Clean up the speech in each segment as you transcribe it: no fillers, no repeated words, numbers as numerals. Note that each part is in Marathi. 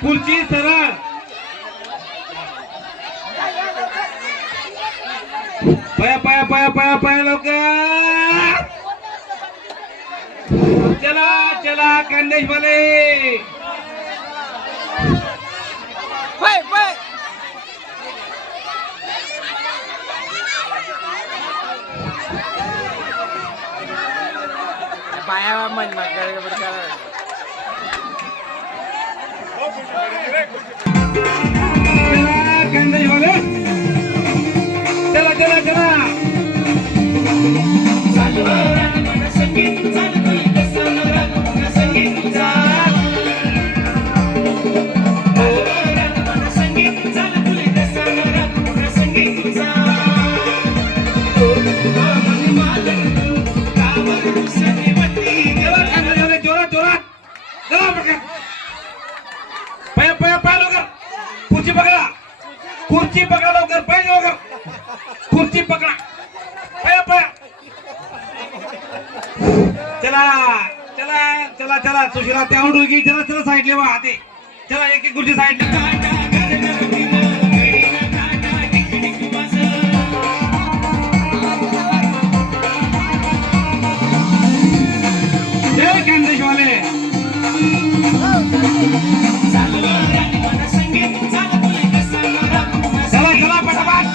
खुर्ची सरळ. पया पया पया पया पया लवकर. चला चला खानदेश वाले. पाया मन चला खानदेश वाले. चला चला चला. खुर्ची पकडा. खुर्ची पकडा लवकर. पाहिजे लवकर. खुर्ची पकडा. पया पया. चला चला चला चला. सुशीला त्यावर डुगी. चला चला साईडले वा हाते. चला एक एक खुर्ची साईडला. जय खानदेश वाले. चला चला पटापट.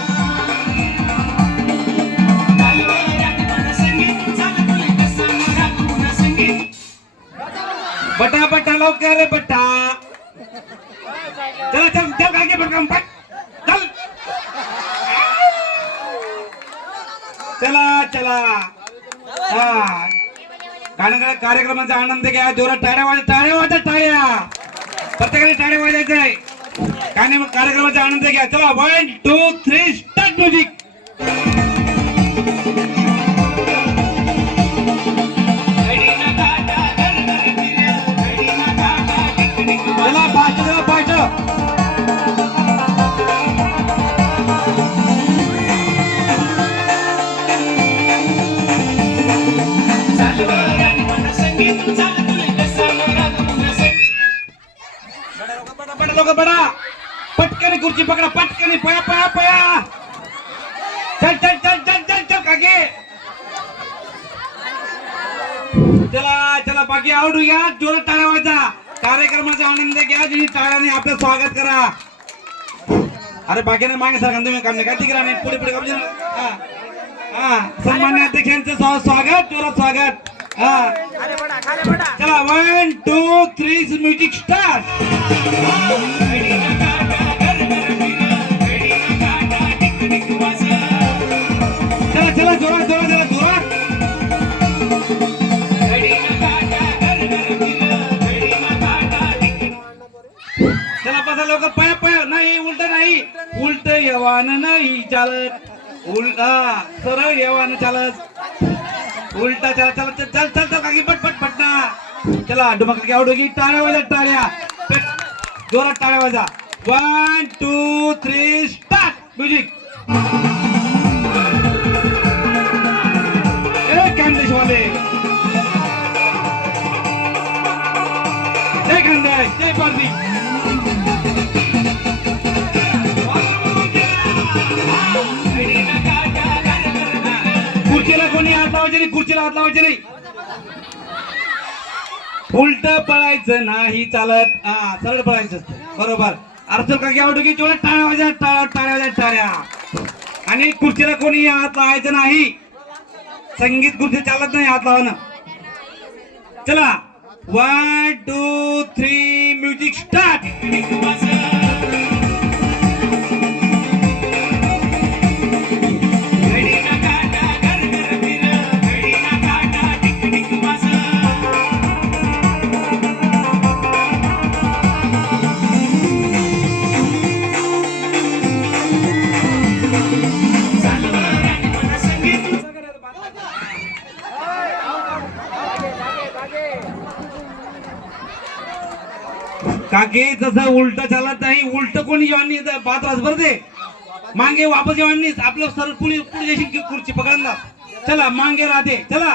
बटा बटा लवकर बटा. चला चल चल आगे बढ़ काम पट. चल चला चला. हा कार्यक्रमाचा आनंद घ्या. जोरात टाळ्या वाजत. टाळ्या वाजत. टाळ्या प्रत्येकाने टाळ्या वाजायचं आहे. कार्यक्रमाचा आनंद घ्या. चला 1 2 3 स्टार्ट म्युझिक. चला फास्ट चला फास्ट. बडा पटकन खुर्ची पकडा. पटकन पया पया पया. चल चल चल चल चल चल काके. चला चला बाकी आवडू घ्या. जोरात टाळ्या वाजा. कार्यक्रमाचा आनंद घ्या. जिनी टाळ्याने आपलं स्वागत करा. अरे बाकीने मागे सारखा तुम्ही काम नाही काय तिकडे नाही. पुढे पुढे काम. हा सन्मान्य अध्यक्षांचं स्वागत. जोरात स्वागत. हा चला 1 2 3 म्युझिक स्टार्ट. चला चला जोरात जोरात जोरात जोरात. चला बसा लवकर. पाया पाया. नाही उलट नाही. उलट येवान नाही चालत. उलटा सरळ येवान चालत. उलटा चला चला चल चल चल चल काकी पट पट पट ना. चला डुमक आवडोगी. टाळ्या वाजा. टाळ्या जोरात टाळ्या वाजा. 1 2 3 स्टार्ट म्युझिक. खानदेश वाले. जय खानदेश. जय पारसी. खुर्चीला कोणी हात लावायचे नाही. खुर्चीला हात लावायचे नाही. उलट पळायचं नाही चालत. हा सरळ पळायचं बरोबर. अर्थ का आवडू की जोरात टाळ्या वाजा. टाळ्या वाजा. टाळ्या. आणि खुर्चीला कोणी हात लावायचं नाही. संगीत खुर्ची चालत नाही हात लावणं. चला 1 2 3 म्युझिक स्टार्ट. काके जसं उलट चालत नाही. उलट कोणी जेवणी बात रासभर दे मांगे वापस जेवणी. आपलं सर पुढे पुढे जाशील खुर्ची पकडला. चला मांगे राहते. चला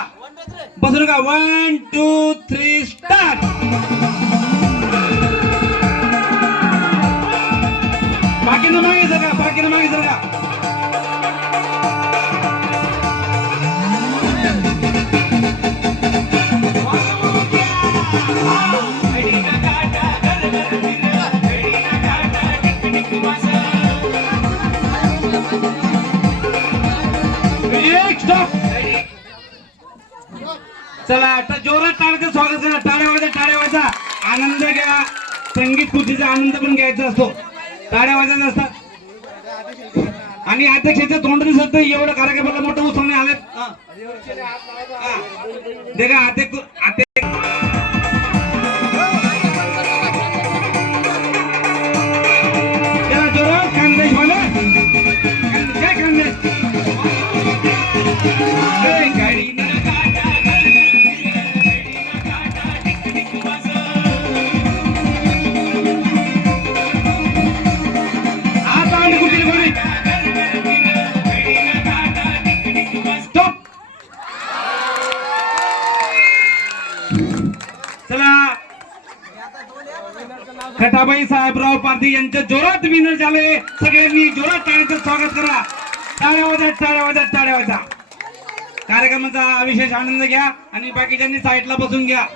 बसू नका. 1 2 3 स्टार्ट. एक स्टॉप. चला आता जोरात टाळ्याचं स्वागत करा. टाळ्या वाजा आनंद घ्या. संगीत खुर्चीचा आनंद पण घ्यायचा असतो. टाळ्या वाजत असतात आणि अध्यक्षाच्या तोंड दिसत नाही. एवढं कार्यक्रमाला मोठं उत्सवणे आलेत. दे का जोरात खानदेश मला काय खानदेश गाडी चला खटाबाई साहेबराव पारधी यांच्या जोरात विनर झाले. सगळ्यांनी जोरात टाळ्यांचं स्वागत करा. टाळ्या वाजत कार्यक्रमाचा विशेष आनंद घ्या आणि बाकीच्यांनी साईडला बसून घ्या.